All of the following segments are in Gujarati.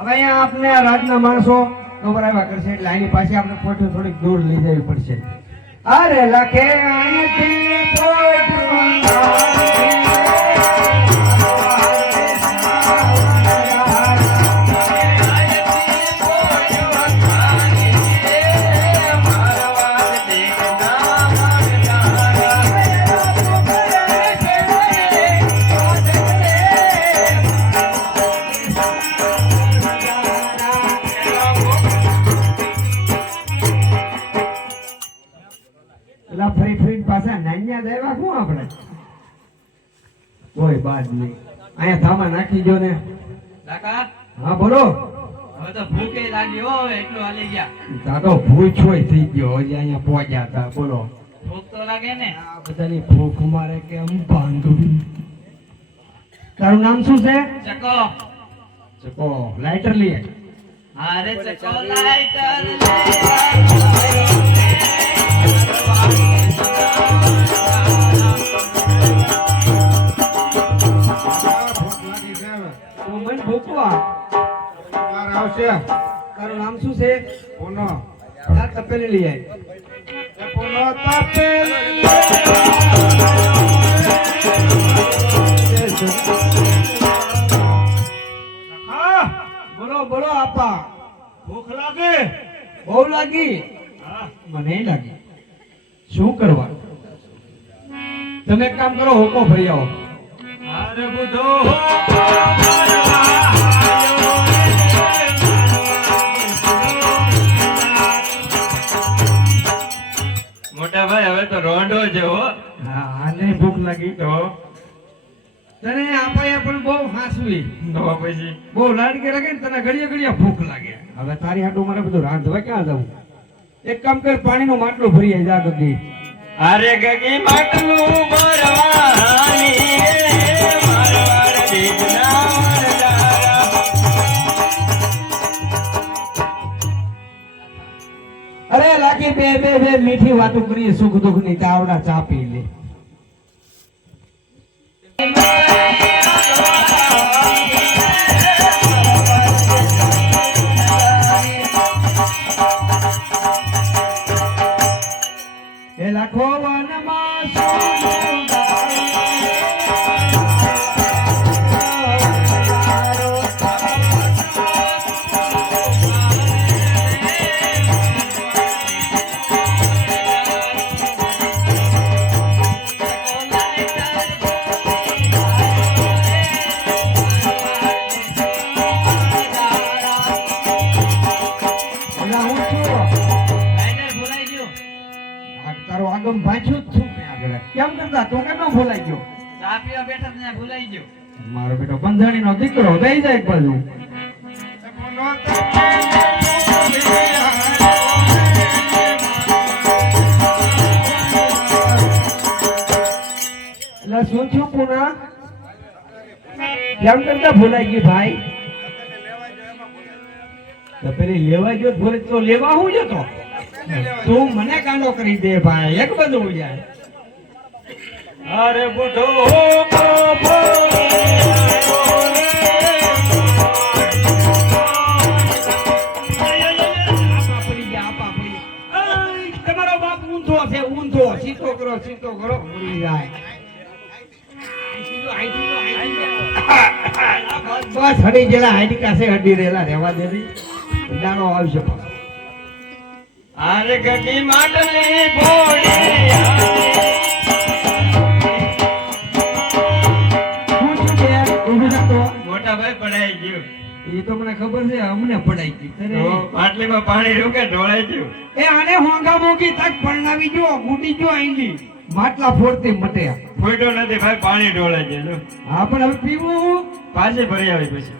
હવે અહીંયા આપને રાજના માણસો ગભરાવા કરશે એટલે આની પાસે આપણે પોઠો થોડીક દૂર લઈ જવી પડશે. અરે લખે અહીંથી ફરી ફરી પાછા નાન્યા દેવા શું આપણે કોઈ બાદ નહીં. અહીંયા ધામા નાખી દો ને કાકા. હા બોલો. હવે તો ભૂખે લાગી હો એટલું હાલી ગયા. તા તો ભૂખ હોય થઈ ગયો હજી અહીંયા પહોંચ્યા હતા. બોલો ભૂખ તો લાગે ને. આ બધાની ભૂખ મારે કેમ બાંધવી. તારું નામ શું છે? ચકો. ચકો લાઇટર લે. અરે ચકો લાઈટર લે. તારું નામ શું છે? પૂનો. આ તપેલી લઈ આવી. પૂનો તપેલ. હા બોલો બોલો આપા. ભૂખ લાગે? બહુ લાગી? હા. મને લાગી. શું કરવા? તમે એક કામ કરો, હોકો ભરી આવો. અરે બુધો મોટા ભાઈ હવે તો રોંડો જેવો. હા આને ભૂખ લાગી તો તને આપાએ પણ બહુ હાસવી તો પછી બહુ લાડકે લાગે ને તને ઘડીએ ઘડીએ ભૂખ લાગે. હવે તારી હાટું મારે બધું રાંધવા ક્યાં જવું? એક કામ કર, પાણીનું માટલું ભરી આવી જા ગગી. અરે ગગી માટલું ભરવાની મારવાડ દીકના મરદારા. અરે લાગી બે બે બે મીઠી વાતો કરીએ, સુખ દુઃખ ની તાવડા ચા પી લે. એ લાખો વનમાં તારો આગમ ભાંચ્યું જ છું મેં આગળ. કેમ કરતા તો કે ન ભૂલાઈ ગયો? ચા પીવા બેઠા ત્યાં ભૂલાઈ ગયો. મારો બેટો બંધાણી નો દીકરો દઈ જાય એક બાજુ. પૂનો તપેલ. એટલે શું છું પુના? કેમ કરતા ભૂલાઈ ગઈ ભાઈ? તો પેલી લેવા ગયો ભૂલે તો લેવા હું જતો? તું મને કાંડો કરી દે ભાઈ, એક બધું જાય. અરે બુધો તમારો બાપ ઊંધો છે, ઊંધો. સીધો કરો, સીધો કરો, ભૂલી જાય. બસ હડી જેલા હાઈડિકા છે, હડી રેલા રહેવા દે. દાડો આવશે પાછો. અરે ગગી માટલી ભોળી મોટા ભાઈ પડાઈ ગયું. એ તો મને ખબર છે, અમને પડાઈ ગઈ. તો માટલીમાં પાણી રહ્યું કે ઢોળાઈ ગયું? એ આને હોંગા મોગી તક પરણાવી જો, ગુડી જો આઈલી માટલા ફોડતી મટે. ફૂટો નથી ભાઈ, પાણી ઢોળાઈ ગયું. હા પણ હવે પીવું. પાછી ભરી આવી પછી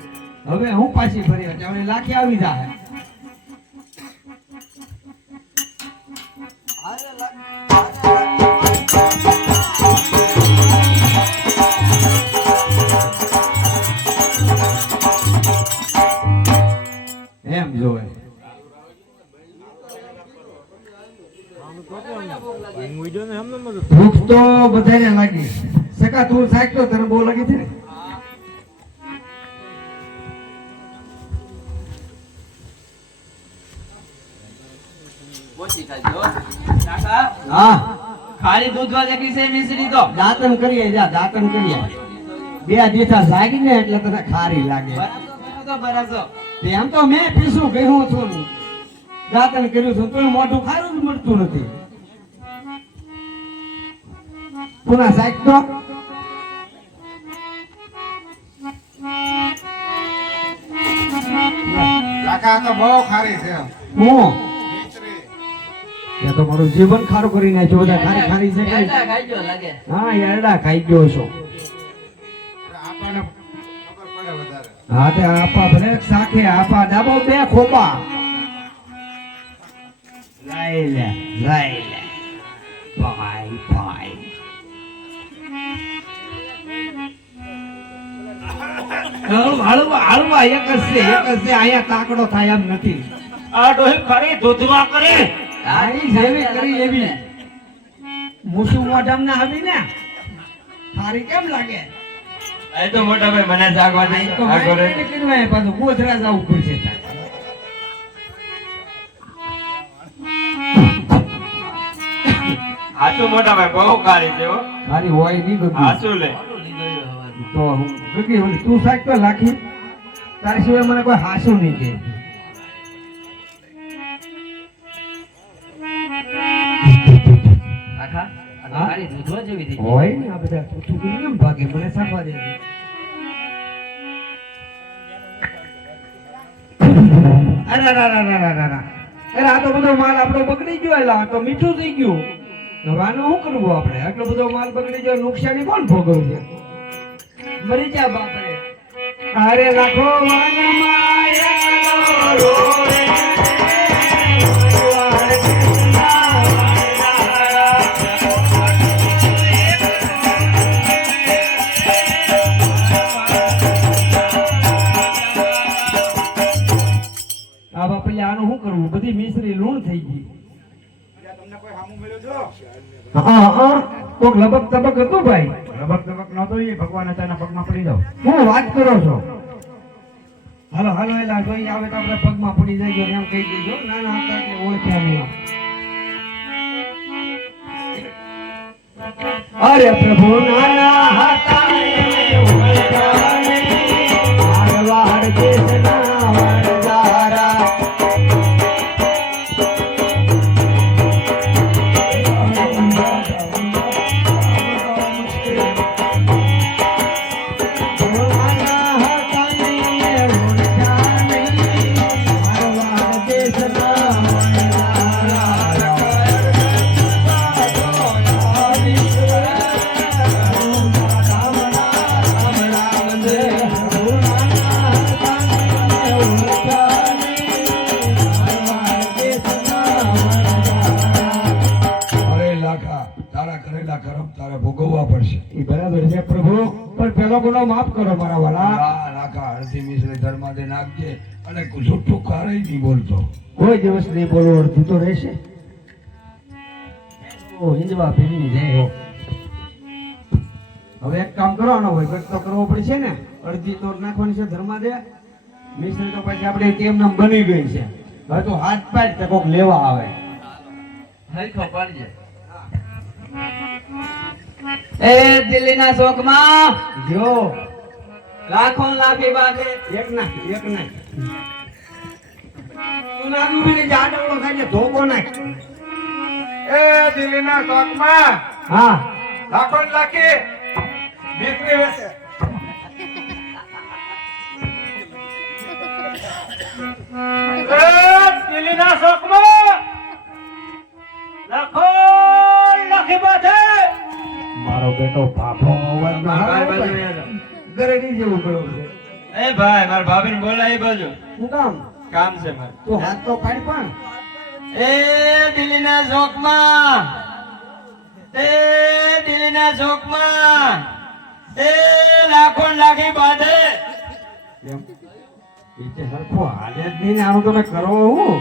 હવે હું પાછી ફરી હવે લાખી આવી જાય. એમ જોવે ભૂખ તો બધાને લાગી. સકા તું સાચો તને બહુ લાગી છે ને? પોચી ખાજો કાકા હા ખાલી દૂધવા જેટલી છે મિશ્રી તો દાંતણ કરીએ જા દાંતણ કરીએ બે દીઠા લાગી ને એટલે તને ખારી લાગે તો બરાસો એમ તો મેં પીસું કહ્યું છું દાંતણ કર્યું છું તો મોઢું ખારું જ મળતું નથી પુના સાહેબ તો કાકા તો બહુ ખારી છે હું મિશ્રી. એ તો મારું જીવન ખારું કરી નાખ્યું બધા ખારી ખારી છે કઈ? એટા ખાઈજો લાગે હા એરડા ખાઈ ગયો છો આપણને ખબર પડે વધારે. હા તે આપા ભલે સાખે આપા ડાબો બે ખોપા લઈ લે ભાઈ ભાઈ હળવા એક જ છે અહીંયા તાકડો થાય એમ નથી આ ડોહી ખરી દૂધવા કરી આની જેવી કરી એવી મુસુ મોઢામ ના આવી ને સારી કેમ લાગે એ તો મોટા ભાઈ મને જાગવા દે તો આગળ મારે કઈ કરવાય પાછું ગોધરા જવું પડશે હાચું મોટા ભાઈ બહુ કારી છે હો મારી હોય નહીં ગયું હાચું લે તો ગગી ઓલી તું સાક તો લાખી તારી સિવાય મને કોઈ હાસું નહીં કે કાકા આ હા? ખાલી દૂધવા જેવી થઈ હોય ને આ બધા પૂછું કેમ ભાગે મને સાંભળવા દે અરે આ તો બધો માલ આપણો બગડી ગયો એટલે આ તો મીઠું થઈ ગયું હવે આનું શું કરવું આપણે આટલો બધો માલ બગડી ગયો નુકસાની કોણ ભોગવશે મરી જા બાપરે અરે રાખો આ બાપા આનું શું કરવું બધી મિશ્રી લૂણ થઈ ગઈ તમને કોઈ સામું મળ્યો છો કોક લબક તબક હતું ભાઈ રબક તબક નહોતો એ ભગવાન અચાનક પગમાં પડી જાવ હું વાત કરો છો હાલો હાલો એલા જોઈ આવે તો આપણે પગમાં પડી જાય એમ કહી દેજો ના ના હતા એટલે ઓળખ્યા નહીં અરે પ્રભુ નાના હતા ઓળખ્યા નહીં. મારવાડ દેશના વણજારા. તારા કરેલા કર્મ તારે ભોગવવા પડશે. ઈ બરાબર છે પ્રભુ પણ પેલો ગુનો માફ કરો મારા વાલા આ નાખા હળદી મિશ્રી ધર્માદે નાખજે અને જૂઠું કારે નહીં બોલતો. કોઈ દિવસ નહીં બોલવું અડધું તો રહેશે ઓ હિંદવા ભીની જય હો હવે એક કામ કરવાનો હોય કંઈક તો કરવો પડશે ને અડધી તો નાખવાની છે ધર્માદે મિશ્રી તો પછી આપણે કેમ નામ બની ગઈ છે હવે તો હાથ પાડ તે કોક લેવા આવે હરખો પાડજે એ દિલ્હીના શોકમાં જો લાખો લાખી બાગે એક નાખ તું નાનું મને જાડવડો થાય છે ધોકો નાખ એ દિલ્હીના શોખમાં હા લાખો ને લાખી દીકરી વેચે. એ દિલ્હીના શોખમાં લાખો લાખી બાધે. મારો બેટો ભાભો અવાજ ના ભાઈ આવે બાજુ ભાઈ. આવ્યો. ગરેડી જેવું કરો છે એ ભાઈ મારા ભાભીને બોલાય એ બાજુ શું કામ કામ છે મારે તું હાથ તો પાડ પણ એ દિલ્હીના શોકમાં એ દિલ્હીના શોકમાં એ લાખો ને લાખી બાધે એમ એ તે હરખો હાલે જ નહીં ને આનું તમે કરો હું